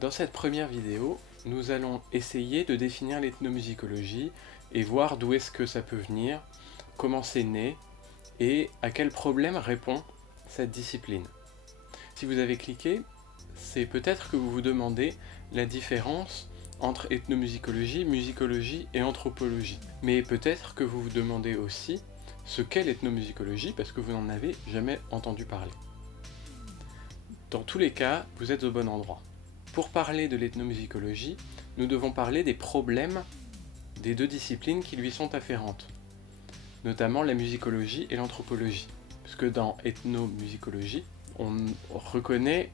Dans cette première vidéo, nous allons essayer de définir l'ethnomusicologie et voir d'où est-ce que ça peut venir, comment c'est né et à quel problème répond cette discipline. Si vous avez cliqué, c'est peut-être que vous vous demandez la différence entre ethnomusicologie, musicologie et anthropologie. Mais peut-être que vous vous demandez aussi ce qu'est l'ethnomusicologie parce que vous n'en avez jamais entendu parler. Dans tous les cas, vous êtes au bon endroit. Pour parler de l'ethnomusicologie, nous devons parler des problèmes des deux disciplines qui lui sont afférentes, notamment la musicologie et l'anthropologie, puisque dans ethnomusicologie, on reconnaît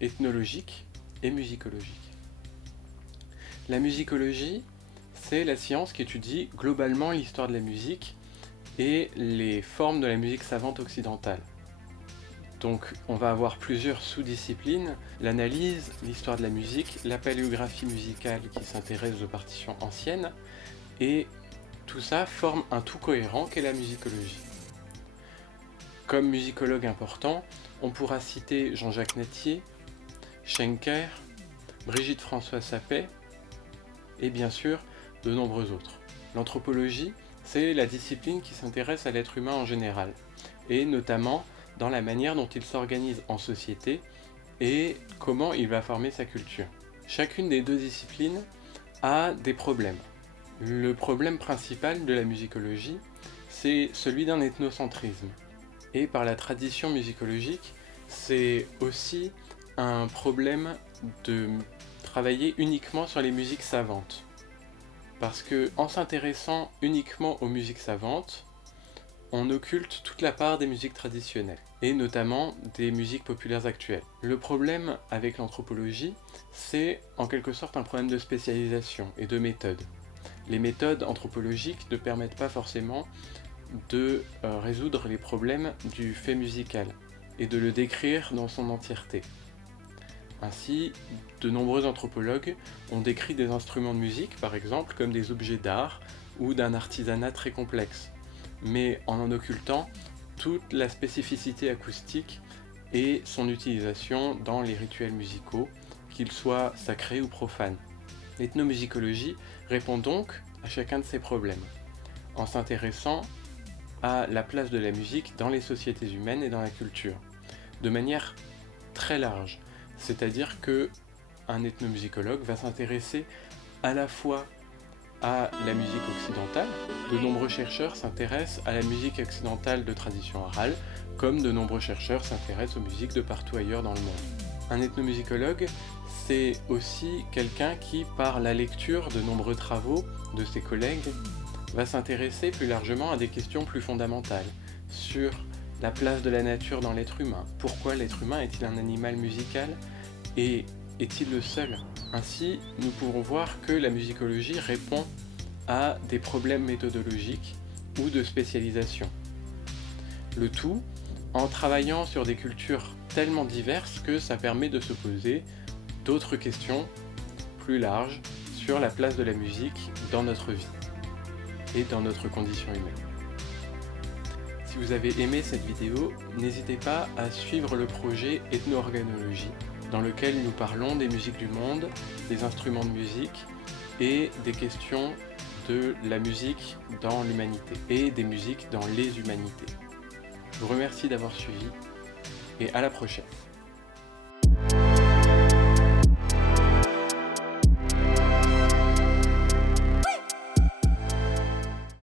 ethnologique et musicologique. La musicologie, c'est la science qui étudie globalement l'histoire de la musique et les formes de la musique savante occidentale. Donc on va avoir plusieurs sous-disciplines, l'analyse, l'histoire de la musique, la paléographie musicale qui s'intéresse aux partitions anciennes, et tout ça forme un tout cohérent qu'est la musicologie. Comme musicologue important, on pourra citer Jean-Jacques Nattier, Schenker, Brigitte Françoise Sapet, et bien sûr de nombreux autres. L'anthropologie, c'est la discipline qui s'intéresse à l'être humain en général, et notamment dans la manière dont il s'organise en société et comment il va former sa culture. Chacune des deux disciplines a des problèmes. Le problème principal de la musicologie, c'est celui d'un ethnocentrisme. Et par la tradition musicologique, c'est aussi un problème de travailler uniquement sur les musiques savantes. Parce que en s'intéressant uniquement aux musiques savantes, on occulte toute la part des musiques traditionnelles, et notamment des musiques populaires actuelles. Le problème avec l'anthropologie, c'est en quelque sorte un problème de spécialisation et de méthode. Les méthodes anthropologiques ne permettent pas forcément de résoudre les problèmes du fait musical, et de le décrire dans son entièreté. Ainsi, de nombreux anthropologues ont décrit des instruments de musique, par exemple, comme des objets d'art ou d'un artisanat très complexe, mais en occultant toute la spécificité acoustique et son utilisation dans les rituels musicaux, qu'ils soient sacrés ou profanes. L'ethnomusicologie répond donc à chacun de ces problèmes, en s'intéressant à la place de la musique dans les sociétés humaines et dans la culture, de manière très large. C'est-à-dire qu'un ethnomusicologue va s'intéresser à la fois à la musique occidentale. De nombreux chercheurs s'intéressent à la musique occidentale de tradition orale, comme de nombreux chercheurs s'intéressent aux musiques de partout ailleurs dans le monde. Un ethnomusicologue, c'est aussi quelqu'un qui, par la lecture de nombreux travaux de ses collègues, va s'intéresser plus largement à des questions plus fondamentales, sur la place de la nature dans l'être humain. Pourquoi l'être humain est-il un animal musical et est-il le seul ? Ainsi, nous pouvons voir que la musicologie répond à des problèmes méthodologiques ou de spécialisation. Le tout en travaillant sur des cultures tellement diverses que ça permet de se poser d'autres questions plus larges sur la place de la musique dans notre vie et dans notre condition humaine. Si vous avez aimé cette vidéo, n'hésitez pas à suivre le projet Ethno-Organologie, dans lequel nous parlons des musiques du monde, des instruments de musique et des questions de la musique dans l'humanité et des musiques dans les humanités. Je vous remercie d'avoir suivi et à la prochaine.